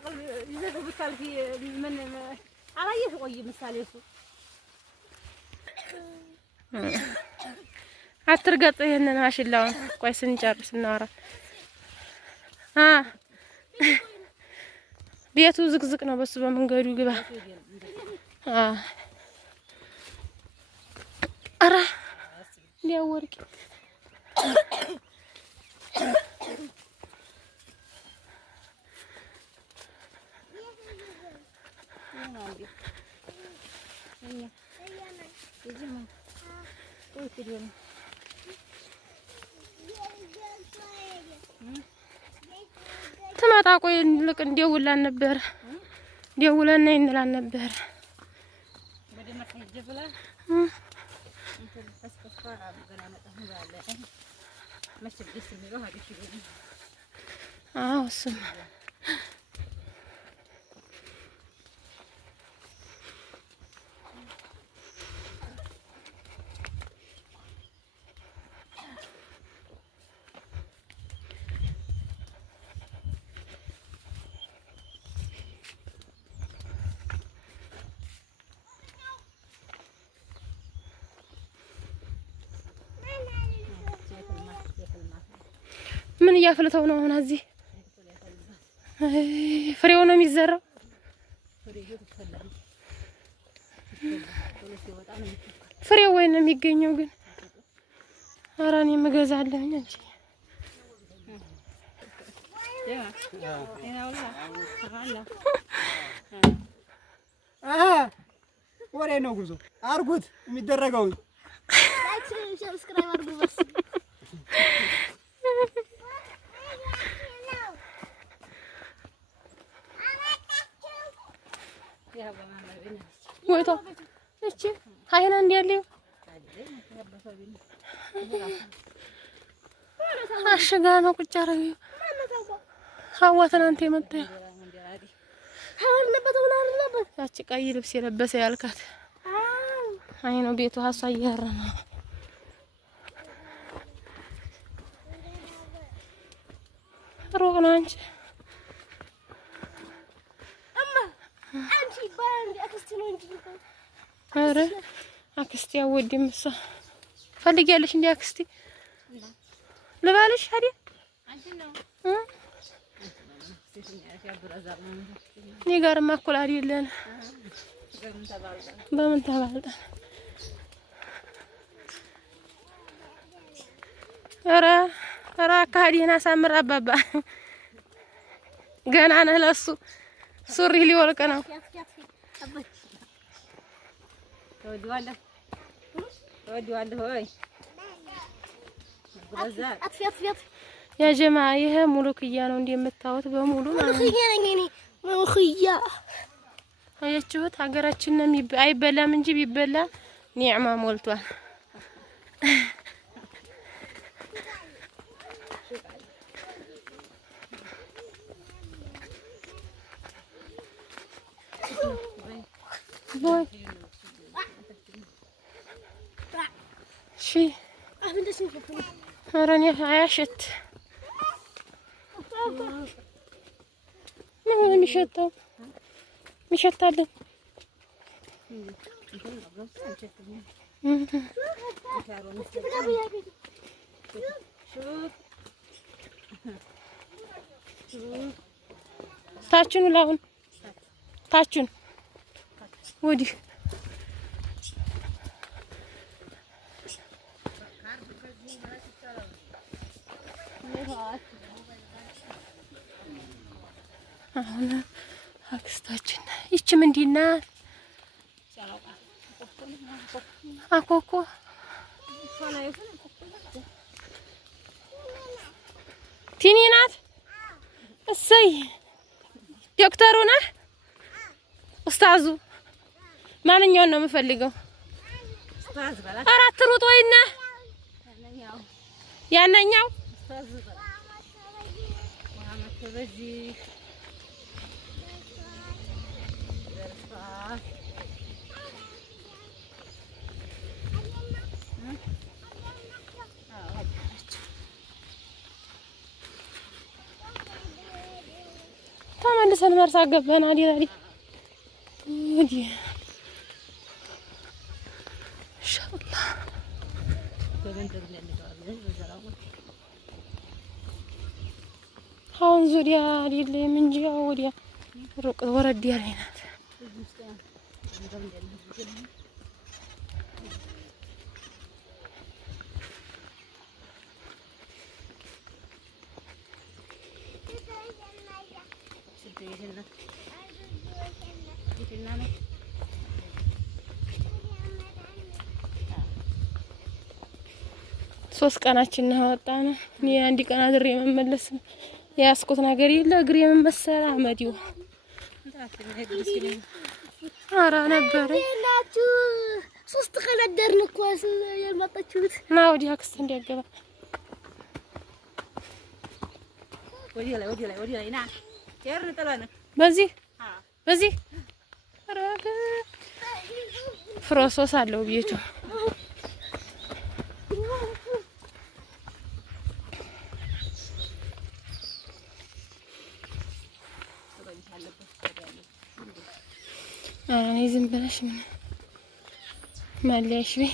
አቅል ይዘህ ብታልፊ ምን አላየህ ቆይ ምሳሌ እሱ አትርገጥ ይሄንን ማሽላውን ቆይ ስንጨርስ እናወራ ቤቱ ዝቅዝቅ ነው በሱ በመንገዱ ግባ አራ ሊያወርቂ ትመጣ ቆይ ልቅ እንደውላን ነበር ደውለና ይንላን ነበር አዎ ስም ምን እያፈለተው ነው አሁን እዚህ ፍሬው ነው የሚዘራው ፍሬው ወይ ነው የሚገኘው ግን ኧረ እኔ የምገዛለሁ እንጂ ወሬ ነው ጉዞ አርጉት የሚደረገው ሰብስክራይብ አድርጉ በስ ወይቶ እቺ ሃይና እንዲያለው አሽጋ ነው ቁጭ አረገው ሀዋ ትናንት የመጣ ያቺ ቀይ ልብስ የለበሰ ያልካት አይ ነው ቤቱ ሀሷ እያረ ነው ሩቅ ነው አንቺ ኧረ አክስቴ አወድም እሷ ፈልጊያለሽ እንዴ አክስቴ ልባልሽ አይደል እኔ ጋርማ እኩል አይደለን በምን ተባልጠን ኧረ አካሄድህን አሳምር አባባ ገና ነህ ለእሱ ሱሪ ሊወልቅ ነው ያ ጀማ ይሄ ሙሉክያ ነው እንደምታዩት በሙሉ ሙሉክያ አያችሁት ሀገራችን ነው አይበላም እንጂ ቢበላ ኒዕማ ሞልቷል boy شي راني عاشت ما مشيتو مشيتالي ታችን ላውን ታችን ወዲህ አሁን አክስታችን ይቺ ምንድና አኮኮ ቲኒ ናት እሰይ ዶክተሩ ነህ ኡስታዙ ማንኛውን ነው የምፈልገው ኡስታዝ በላ አራት ሩጥ ወይና ያነኛው ኡስታዝ በላ ወአመት በዚህ ደርፋ ተመልሰን መርሳ ገባን። አዲራዲ ወዲ ኢንሻአላህ አሁን ዙሪያ አይደለም እንጂ ወዲያ ሩቅ ወረድ ያለ ናት። ሶስት ቀናችን ነው ወጣና እኔ አንድ ቀን አድሬ መመለስ ያስኩት ነገር የለ እግሬ መመሰል አመዲው አራ ነበር እናችሁ ሶስት ቀን አደርን እኮ ያልመጣችሁት ና ወዲያ ክስት እንዲያገባ ወዲ ላይ ና የርን ጥላነ በዚህ አራገ ፍሮሶስ አለው ቤቱ እኔ ዝም ብለሽ ምን ማለሽ ቢ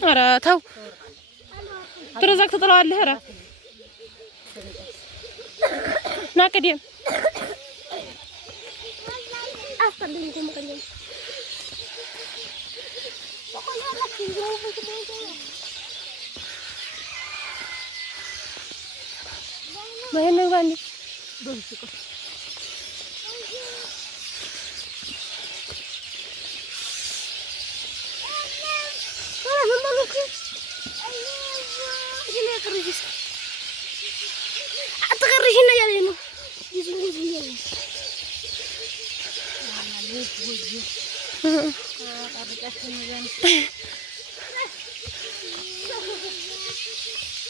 ኧረ ተው ትረዛቅ ትጥለዋለህ። ኧረ ና ቅድም አትቀርሽና ያለ ነው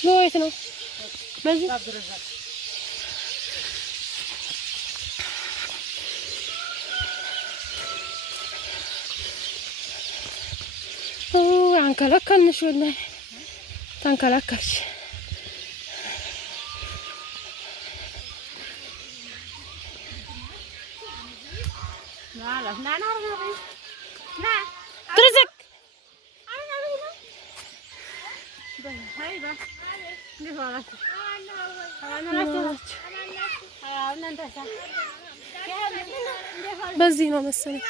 ወይት ነው በዚህ አንከለከልንሽ ወላሂ ታንከለከልሽ ትርዝቅ በዚህ ነው መሰለኝ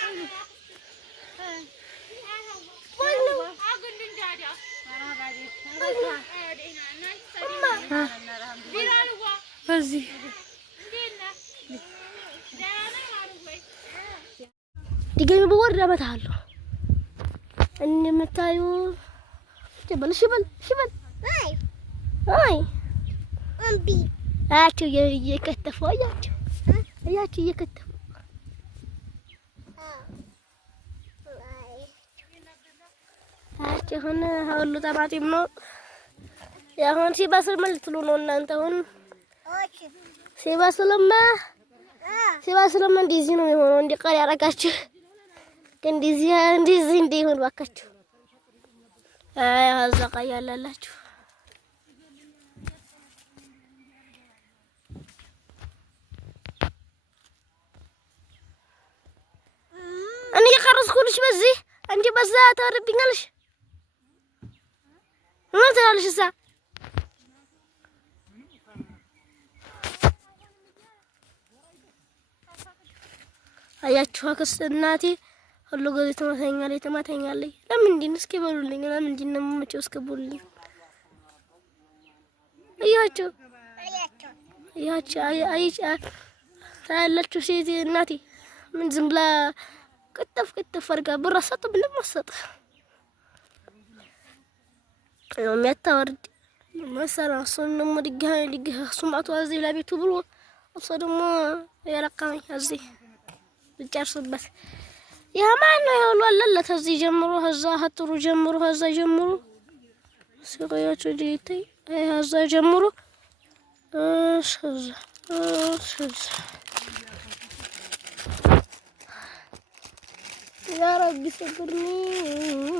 በዚህ ድጋሚ በወርድ አመጣለሁ እንደምታዩ ሽበል አይ አምቢ አያችሁ እየከተፉ አያችሁ እየከተፉ አያችሁ አሁን ሁሉ ጠማጢም ነው ያሁን ሲበስል ምን ልትሉ ነው እናንተ? አሁን ሲበስልማ እንደዚህ ነው የሚሆነው። እንዲቀር ያረጋችሁ ግን እንደዚህ እንዲሆን ባካችሁ አዛቃ ያላላችሁ እኔ የቀረስኩልሽ በዚህ እንጂ በዛ ታርብኛለሽ ምን ትላለሽ? እዛ አያችሁ አክስት እናቴ ሁሉ ጊዜ ትመታኛለች። ለምንድን እስኪ በሉልኝ፣ ለምንድን ነው የምመጪው? እስኪ በሉልኝ። አያችሁ ታያላችሁ ሴት እናቴ ምን ዝም ብላ ቅጥፍ አድርጋ ብር አሰጥ ብለም አሰጥ ነው የሚያታወርድ مثلا صن مدقها سمعت هذه لابيتو بلو أصلا يا رقمي هذه بتجرس بس يا ما إنه يقولوا لا هذه جمروا هذا هترو جمروا هذا جمروا سقيات جيتي هذا جمروا هذا يا ربي صبرني